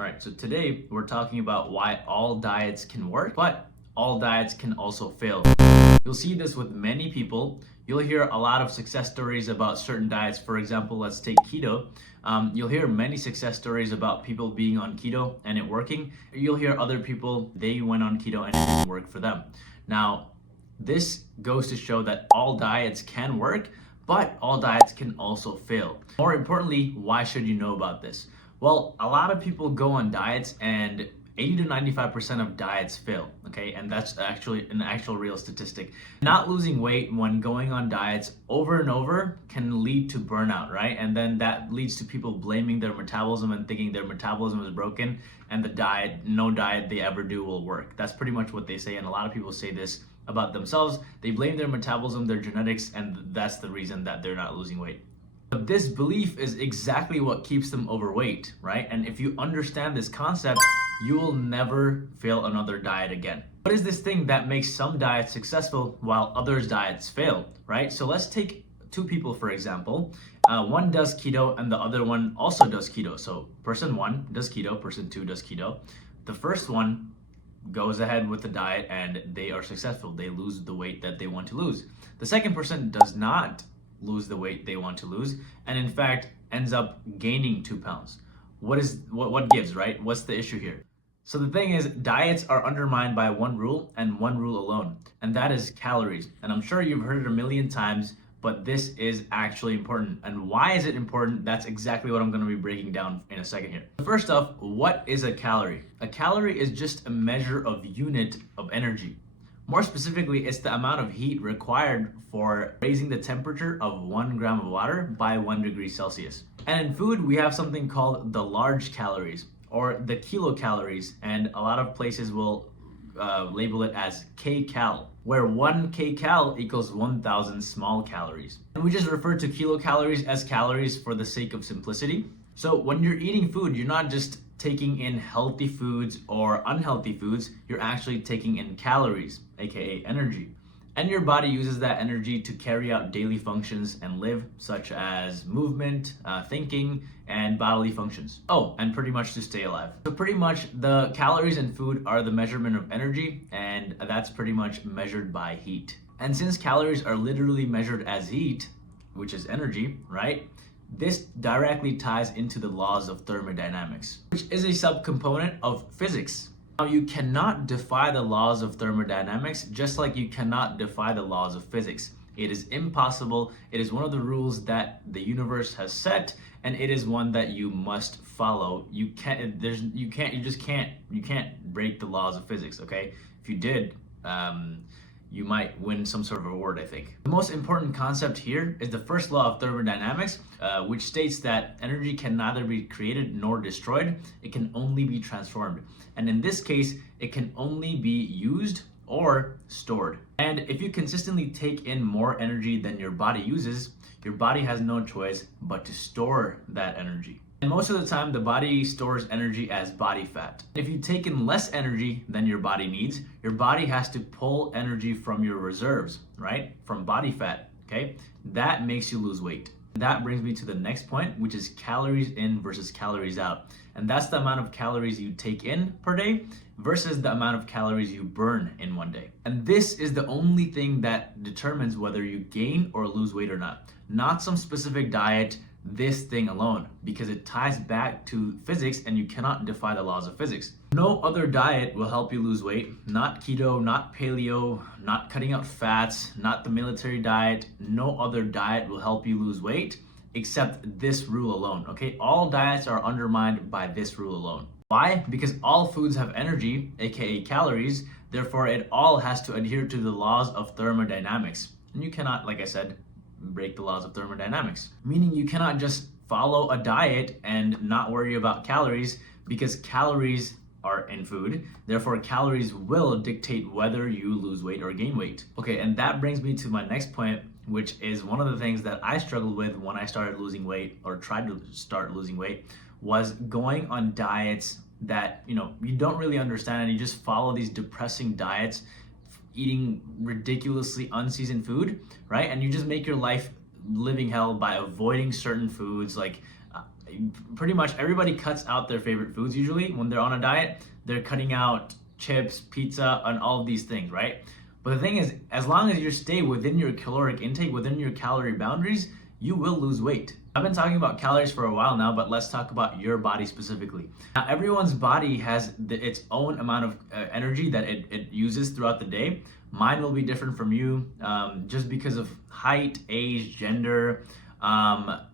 All right, so today we're talking about why all diets can work, but all diets can also fail. You'll see this with many people. You'll hear a lot of success stories about certain diets. For example, let's take keto. You'll hear many success stories about people being on keto and it working. You'll hear other people, they went on keto and it didn't work for them. Now, this goes to show that all diets can work, but all diets can also fail. More importantly, why should you know about this? Well, a lot of people go on diets and 80 to 95% of diets fail, okay? And that's actually an actual real statistic. Not losing weight when going on diets over and over can lead to burnout, right? And then that leads to people blaming their metabolism and thinking their metabolism is broken and no diet they ever do will work. That's pretty much what they say, and a lot of people say this about themselves. They blame their metabolism, their genetics, and that's the reason that they're not losing weight. But this belief is exactly what keeps them overweight, right? And if you understand this concept, you will never fail another diet again. What is this thing that makes some diets successful while others' diets fail, right? So let's take two people, for example. One does keto and the other one also does keto. So person one does keto, person two does keto. The first one goes ahead with the diet and they are successful. They lose the weight that they want to lose. The second person does not lose the weight they want to lose, and in fact ends up gaining 2 pounds. What gives, right? What's the issue here? So the thing is, diets are undermined by one rule and one rule alone, and that is calories. And I'm sure you've heard it a million times, but this is actually important. And why is it important? That's exactly what I'm going to be breaking down in a second here. First off, what is a calorie? A calorie is just a measure of unit of energy. More specifically, it's the amount of heat required for raising the temperature of 1 gram of water by 1 degree Celsius. And in food, we have something called the large calories or the kilocalories, and a lot of places will label it as kcal, where 1 kcal equals 1,000 small calories. And we just refer to kilocalories as calories for the sake of simplicity. So when you're eating food, you're not just taking in healthy foods or unhealthy foods, you're actually taking in calories, aka energy. And your body uses that energy to carry out daily functions and live, such as movement, thinking, and bodily functions. Oh, and pretty much to stay alive. So pretty much the calories in food are the measurement of energy, and that's pretty much measured by heat. And since calories are literally measured as heat, which is energy, right? This directly ties into the laws of thermodynamics, which is a subcomponent of physics. Now, you cannot defy the laws of thermodynamics just like you cannot defy the laws of physics. It is impossible. It is one of the rules that the universe has set, and it is one that you must follow. You can't break the laws of physics, okay? If you did, you might win some sort of award, I think. The most important concept here is the first law of thermodynamics, which states that energy can neither be created nor destroyed. It can only be transformed. And in this case, it can only be used or stored. And if you consistently take in more energy than your body uses, your body has no choice but to store that energy. And most of the time, the body stores energy as body fat. If you take in less energy than your body needs, your body has to pull energy from your reserves, right? From body fat, okay? That makes you lose weight. That brings me to the next point, which is calories in versus calories out. And that's the amount of calories you take in per day versus the amount of calories you burn in one day. And this is the only thing that determines whether you gain or lose weight or not some specific diet, this thing alone, because it ties back to physics and you cannot defy the laws of physics. No other diet will help you lose weight. Not keto, not paleo, not cutting out fats, not the military diet. No other diet will help you lose weight except this rule alone, okay? All diets are undermined by this rule alone. Why? Because all foods have energy, aka calories, therefore it all has to adhere to the laws of thermodynamics. And you cannot, like I said, break the laws of thermodynamics. Meaning you cannot just follow a diet and not worry about calories, because calories are in food. Therefore, calories will dictate whether you lose weight or gain weight. Okay, and that brings me to my next point, which is one of the things that I struggled with when I started losing weight or tried to start losing weight, was going on diets that, you don't really understand, and you just follow these depressing diets, eating ridiculously unseasoned food, right? And you just make your life living hell by avoiding certain foods. Like pretty much everybody cuts out their favorite foods usually when they're on a diet. They're cutting out chips, pizza, and all of these things, right? But the thing is, as long as you stay within your caloric intake, within your calorie boundaries, you will lose weight. I've been talking about calories for a while now, but let's talk about your body specifically. Now, everyone's body has its own amount of energy that it uses throughout the day. Mine will be different from you, just because of height, age, gender,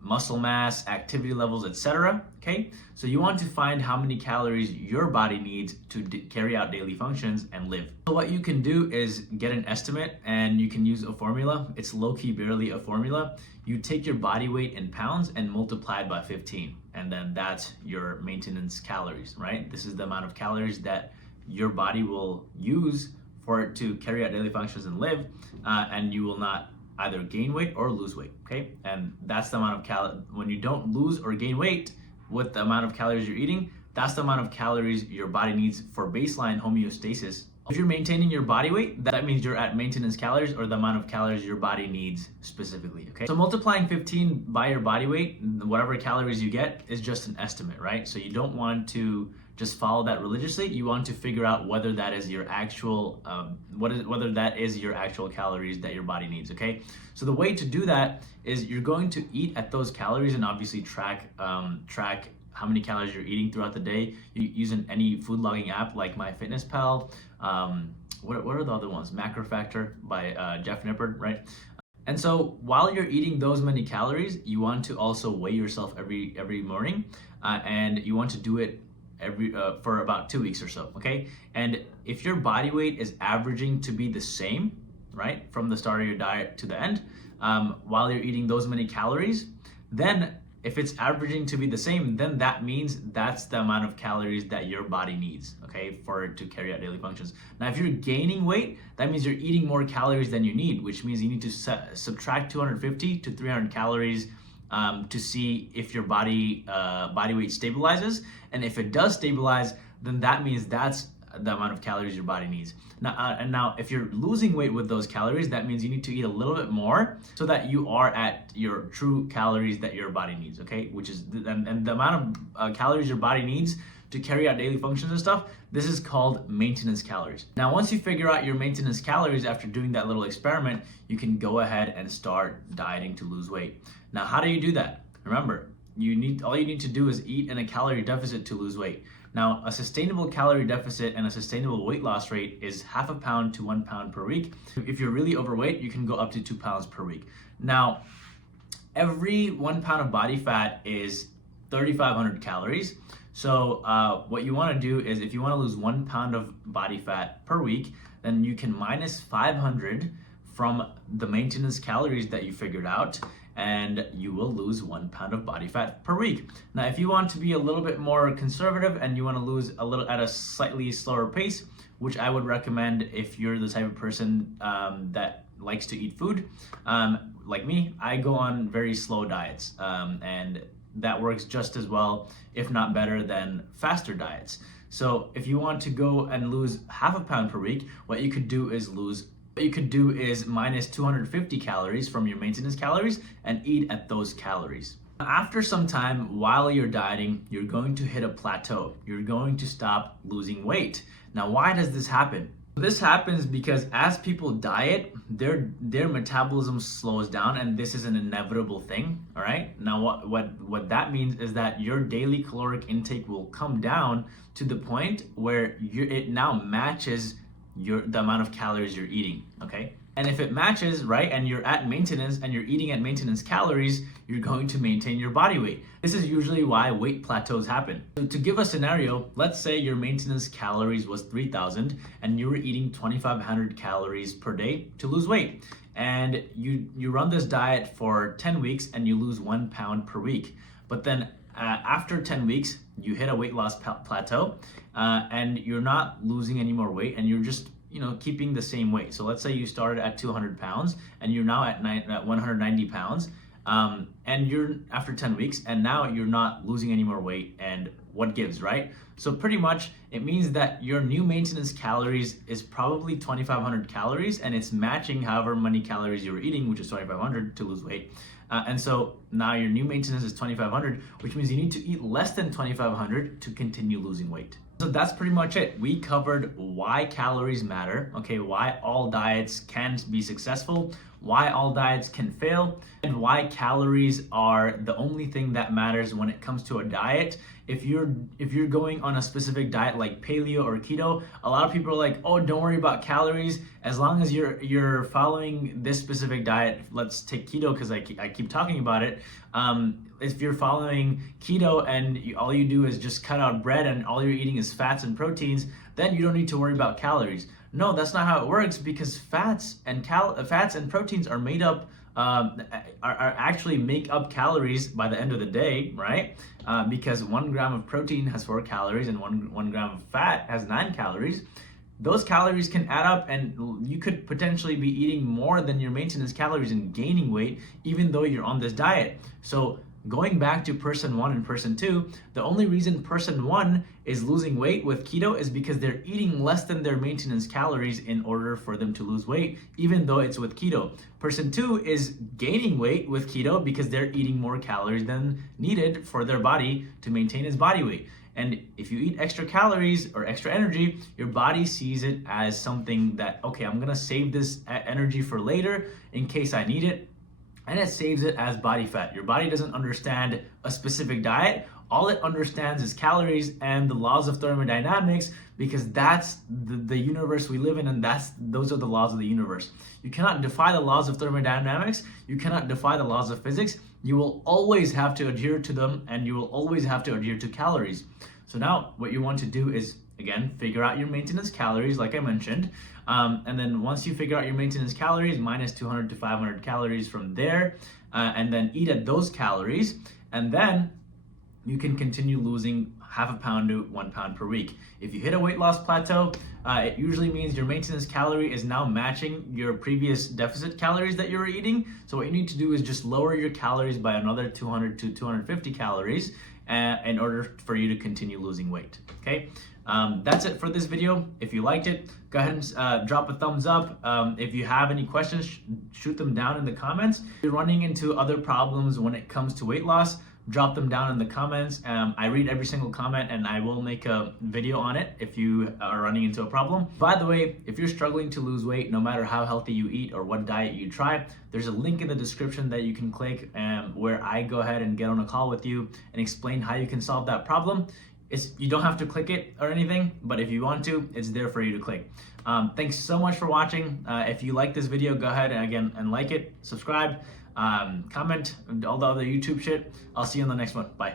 muscle mass, activity levels, etc. Okay, so you want to find how many calories your body needs to carry out daily functions and live. So what you can do is get an estimate, and you can use a formula. It's low-key barely a formula. You take your body weight in pounds and multiply it by 15, and then that's your maintenance calories, right? This is the amount of calories that your body will use for it to carry out daily functions and live, and you will not either gain weight or lose weight, okay? And that's the amount of when you don't lose or gain weight with the amount of calories you're eating, that's the amount of calories your body needs for baseline homeostasis. If you're maintaining your body weight, that means you're at maintenance calories, or the amount of calories your body needs specifically, okay? So multiplying 15 by your body weight, whatever calories you get, is just an estimate, right? So you don't want to just follow that religiously. You want to figure out whether that is your actual, whether that is your actual calories that your body needs, okay? So the way to do that is you're going to eat at those calories and obviously track how many calories you're eating throughout the day. You using any food logging app like MyFitnessPal. What are the other ones? Macro Factor by Jeff Nippard, right? And so while you're eating those many calories, you want to also weigh yourself every morning, and you want to do it for about 2 weeks or so, okay? And if your body weight is averaging to be the same, right, from the start of your diet to the end, while you're eating those many calories, then if it's averaging to be the same, then that means that's the amount of calories that your body needs, okay, for it to carry out daily functions. Now, if you're gaining weight, that means you're eating more calories than you need, which means you need to subtract 250 to 300 calories to see if your body weight stabilizes. And if it does stabilize, then that means that's the amount of calories your body needs. Now, if you're losing weight with those calories, that means you need to eat a little bit more so that you are at your true calories that your body needs, okay? Which is, and the amount of calories your body needs to carry out daily functions and stuff, this is called maintenance calories. Now, once you figure out your maintenance calories after doing that little experiment, you can go ahead and start dieting to lose weight. Now, how do you do that? Remember, all you need to do is eat in a calorie deficit to lose weight. Now, a sustainable calorie deficit and a sustainable weight loss rate is 0.5 pound to 1 pound per week. If you're really overweight, you can go up to 2 pounds per week. Now, every 1 pound of body fat is 3,500 calories. So what you want to do is, if you want to lose 1 pound of body fat per week, then you can minus 500 from the maintenance calories that you figured out, and you will lose 1 pound of body fat per week. Now, if you want to be a little bit more conservative and you want to lose a little at a slightly slower pace, which I would recommend if you're the type of person that likes to eat food, like me, I go on very slow diets, and that works just as well, if not better, than faster diets. So if you want to go and lose 0.5 pound per week, what you could do is minus 250 calories from your maintenance calories and eat at those calories. After some time, while you're dieting, you're going to hit a plateau. You're going to stop losing weight. Now, why does this happen? This happens because as people diet, their metabolism slows down, and this is an inevitable thing, all right? Now, what that means is that your daily caloric intake will come down to the point where it now matches the amount of calories you're eating, okay? And if it matches, right, and you're at maintenance and you're eating at maintenance calories, you're going to maintain your body weight. This is usually why weight plateaus happen. So to give a scenario, let's say your maintenance calories was 3,000 and you were eating 2,500 calories per day to lose weight. And you run this diet for 10 weeks and you lose 1 pound per week. But then after 10 weeks, you hit a weight loss plateau and you're not losing any more weight, and you're just keeping the same weight. So let's say you started at 200 pounds and you're now at 190 pounds, and you're after 10 weeks, and now you're not losing any more weight. And what gives, right? So pretty much it means that your new maintenance calories is probably 2,500 calories, and it's matching however many calories you were eating, which is 2,500, to lose weight. And so now your new maintenance is 2,500, which means you need to eat less than 2,500 to continue losing weight. So that's pretty much it. We covered why calories matter, okay, why all diets can be successful, why all diets can fail, and why calories are the only thing that matters when it comes to a diet. If you're going on a specific diet like paleo or keto, a lot of people are like, oh, don't worry about calories. As long as you're following this specific diet, let's take keto because I keep talking about it. If you're following keto and all you do is just cut out bread and all you're eating is fats and proteins, then you don't need to worry about calories. No, that's not how it works, because fats and proteins are made up, are actually make up calories by the end of the day, right? Because 1 gram of protein has 4 calories and one gram of fat has 9 calories. Those calories can add up, and you could potentially be eating more than your maintenance calories and gaining weight, even though you're on this diet. So going back to person 1 and person 2, the only reason person 1 is losing weight with keto is because they're eating less than their maintenance calories in order for them to lose weight, even though it's with keto. Person 2 is gaining weight with keto because they're eating more calories than needed for their body to maintain its body weight. And if you eat extra calories or extra energy, your body sees it as something that, okay, I'm gonna save this energy for later in case I need it, and it saves it as body fat. Your body doesn't understand a specific diet. All it understands is calories and the laws of thermodynamics, because that's the universe we live in, and those are the laws of the universe. You cannot defy the laws of thermodynamics. You cannot defy the laws of physics. You will always have to adhere to them, and you will always have to adhere to calories. So now what you want to do is, again, figure out your maintenance calories, like I mentioned. And then once you figure out your maintenance calories, minus 200 to 500 calories from there, and then eat at those calories, and then you can continue losing half a pound to 1 pound per week. If you hit a weight loss plateau, it usually means your maintenance calorie is now matching your previous deficit calories that you were eating. So what you need to do is just lower your calories by another 200 to 250 calories in order for you to continue losing weight, okay? That's it for this video. If you liked it, go ahead and drop a thumbs up. If you have any questions, shoot them down in the comments. If you're running into other problems when it comes to weight loss, drop them down in the comments. I read every single comment, and I will make a video on it if you are running into a problem. By the way, if you're struggling to lose weight, no matter how healthy you eat or what diet you try, there's a link in the description that you can click where I go ahead and get on a call with you and explain how you can solve that problem. You don't have to click it or anything, but if you want to, it's there for you to click. Thanks so much for watching. If you like this video, go ahead and like it, subscribe, comment, all the other YouTube shit. I'll see you on the next one. Bye.